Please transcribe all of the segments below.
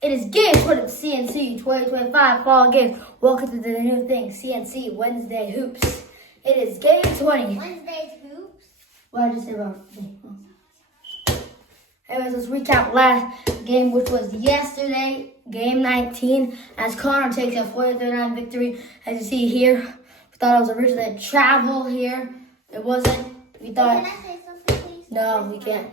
It is game 20 of CNC 2025 Fall Games. Welcome to the new thing, CNC Wednesday Hoops. It is game 20. Wednesday's Hoops? What did I just say about it? Anyways, let's recap last game, which was yesterday, game 19. As Connor takes a 40-39 victory. As you see here, we thought it was originally a travel here. It wasn't. We thought... Can I say something, please? No, we can't.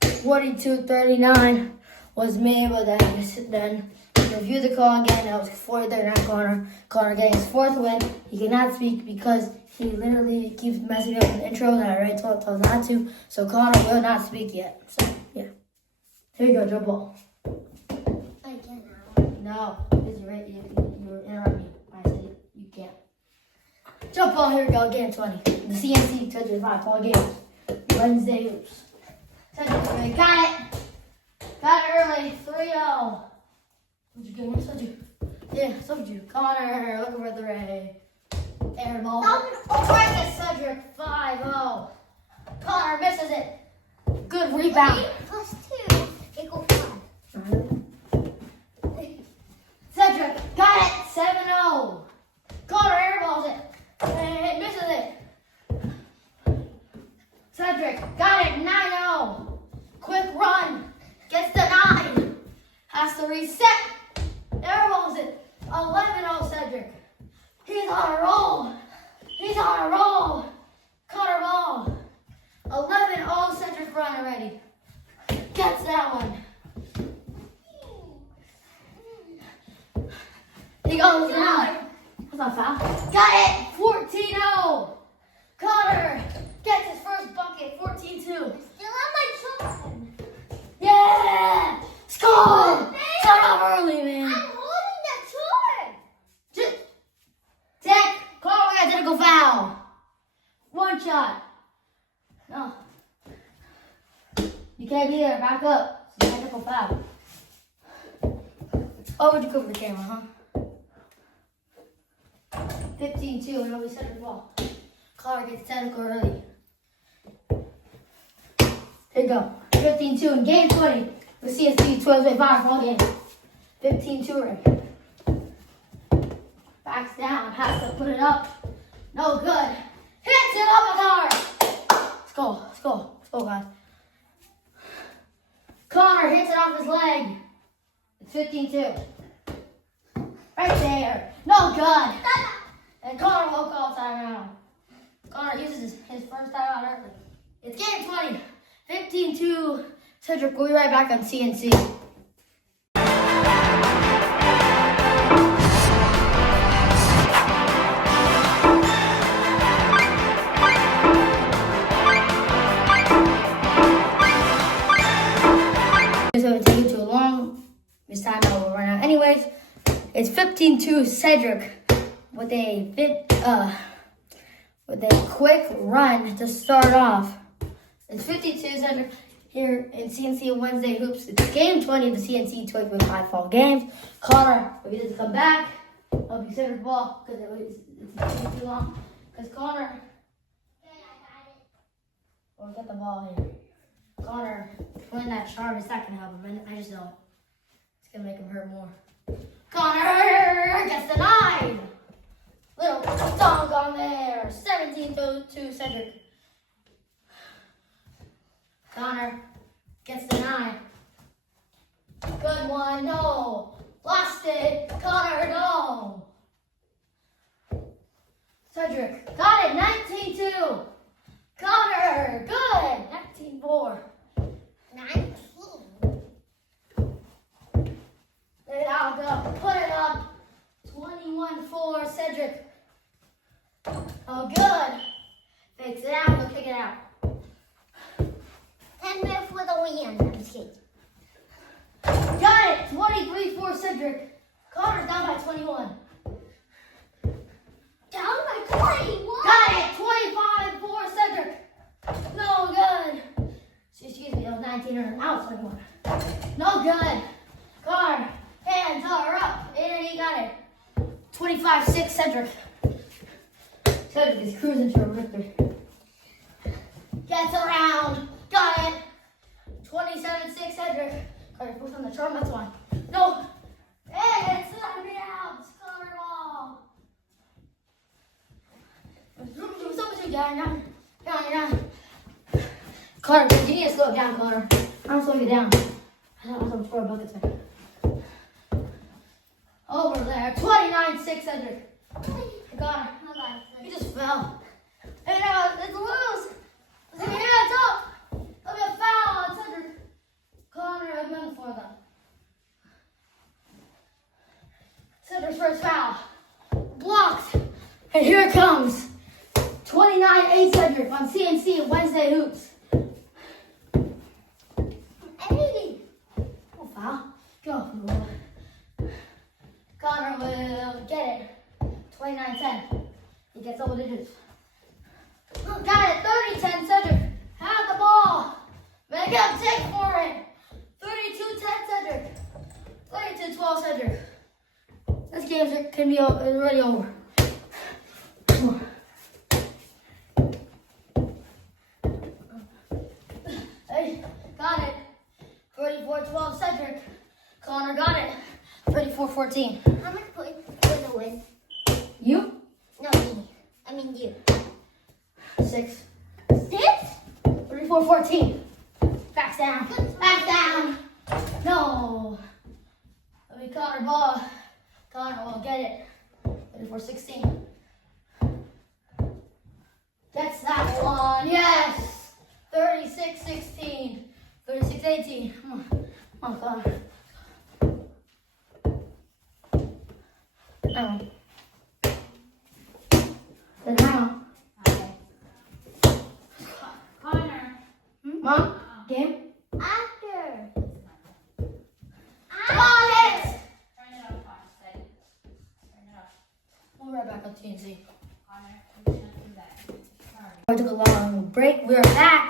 42-39 was me, but then review the call again. That was 40-39 Connor. Connor getting his fourth win. He cannot speak because he literally keeps messing up the intro that I already told him not to. So Connor will not speak yet. So yeah. Here you go, jump ball. I can't No, because you're right. You're interrupting me. I said you can't. Jump ball. Here we go. Game 20. The CNC 2025 Fall Games. Wednesday Hoops. Got it. Got it early. 3-0. What'd you get? What'd you? Yeah, so did you. Connor, looking for the ray. Air ball. Right to Cedric. 5-0. Connor misses it. Good rebound. 3+2=5. Cedric got it. 7-0. Connor airballs it. And misses it. Cedric got it. 9-0. Quick run. Gets the 9. Has to reset. Airballs it. 11-0 Cedric. He's on a roll. He's on a roll. Connor ball. 11-0 Cedric run already. Gets that one. He goes down. That's not foul. Got it. 14-0. Connor gets his first bucket. 14-2. Still on my children. Yeah! Score! Start off early, man. I'm holding the children. Tech, call an identical foul. One shot. No. You can't be there. Back up. It's an identical foul. Oh, would you cover the camera, huh? 15-2, and nobody set the ball. Connor gets technical early. Here you go. 15-2 in game 20. The CSC 12-5 Fall Game. 15-2 right. Backs down. Has to put it up. No good. Hits it up a Connor. Let's go. Let's go. Let's go, guys. Connor hits it off his leg. It's 15-2. Right there. No good. And Connor won't call timeout. Connor uses his first timeout early. It's game 20. 15-2. Cedric, we'll be right back on CNC. So it's taking too long. This time I will run out. Anyways, it's 15-2 Cedric with a quick run to start off. It's 52 Cedric here in CNC Wednesday Hoops. It's game 20 of the CNC 2025 Fall Games. Connor, if he doesn't come back, I'll be Cedric's ball because it's too long. Because Connor, well, get the ball here. Connor, playing that sharp, it's not going to help him. I just know it's going to make him hurt more. Connor gets the 9. Little dunk on there. 17-2 Cedric. Connor gets the 9. Good one. No. Lost it. Connor, no. Cedric got it. 19-2. Connor, good. 19-4. 19. Let it out, go. Put it up. 21-4, Cedric. Oh, good. Fakes it out. We'll kick it out. 10 minutes for the win. I'm just kidding. Got it. 23-4, Cedric. Connor's down by 21. Down by 21. Got it. 25-4, Cedric. No good. Excuse me, that was 19 or out 21. No good. Connor, hands are up. And he got it. 25-6, Cedric. Cedric is cruising to a victory. Gets around. Got it. 27-6 Cedric. Carter, push on the charm, that's one. No. Hey, it's not me out. It's Connor ball. Down. Carter, you need to slow it down, Connor. I'm slowing it down. I don't want to score buckets there. Over there. 29-6 Cedric. Connor, he just fell. Hey, no, it's loose. Yeah, it's up. There'll be a foul on Cedric. Connor again for them. Cedric's first foul. Blocked. And here it comes. 29-8 Cedric on CNC Wednesday Hoops. Oh, foul. Go. Connor will get it. 29-10. He gets double digits. Got it. 30-10 Cedric. Have the ball. Make up, take for it. 32-10 Cedric. 32-12 Cedric. This game can be already over. Hey, got it. 34-12 Cedric. Connor got it. 34-14. How much points for the win? You? No, me. I mean you. 6. 6? 34-14. Back down. Back down. No. Let me Connor ball. Connor will get it. 34-16. Gets that one. Yes. 36-16. 36-18. Come on, Connor. No. Then how? Okay. Connor. Mom? Game? After. Come on, hit! Turn it off, Connor. Steady. Turn it off. We'll be right back on TNC. Connor, you cannot do that. Sorry. We took a long break. We're back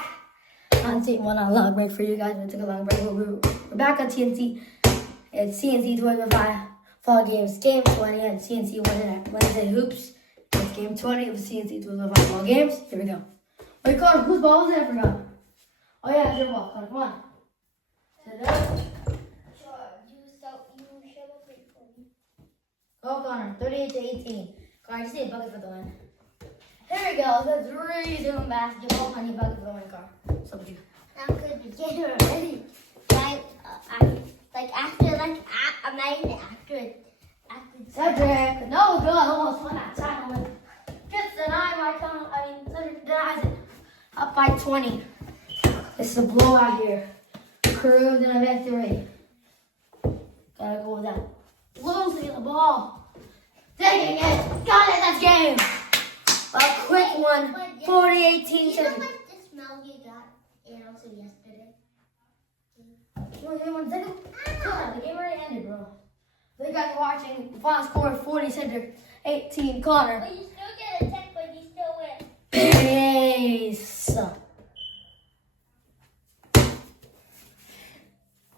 on TNC. Well, not a long break for you guys. We took a long break. We're back on TNC. It's CNC 25 Fall Games, Game 20, and CNC Wednesday Hoops. It's Game 20 of CNC 25 Fall Games. Here we go. Wait, Connor, whose ball was it? I forgot. Oh, yeah, it's your ball. Connor, come on. Sit down. Sure. You shove a break for me. Go, Connor. 38-18. Connor, just need a bucket for the win. Here we go. Let's resume basketball. I need a bucket for the win, Connor. So would you. I'm good to get her already. I'm not even after. Cedric, no good. Almost won that time. Gets denied by Connor. Cedric denies it. Up by 20. It's a blowout here. Cruise in a victory. Gotta go with that. Losing the ball. Taking it. Got it. That's game. A quick one. 40-18 You know Cedric. what the smell you got? And also yesterday. You want to hear 1 second? Connor, the game already ended, bro. You guys are watching. The final score 40 Cedric, 18 Connor. But you still get a 10, but you still win. Peace.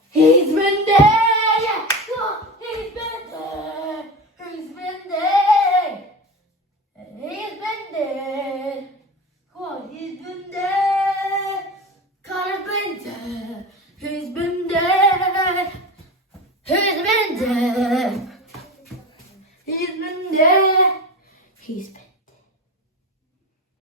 He's been there. Yeah. Come on. He's been there. He's been there. He's been there. Come on. He's been there. Connor's been there. He's been there. He's been there.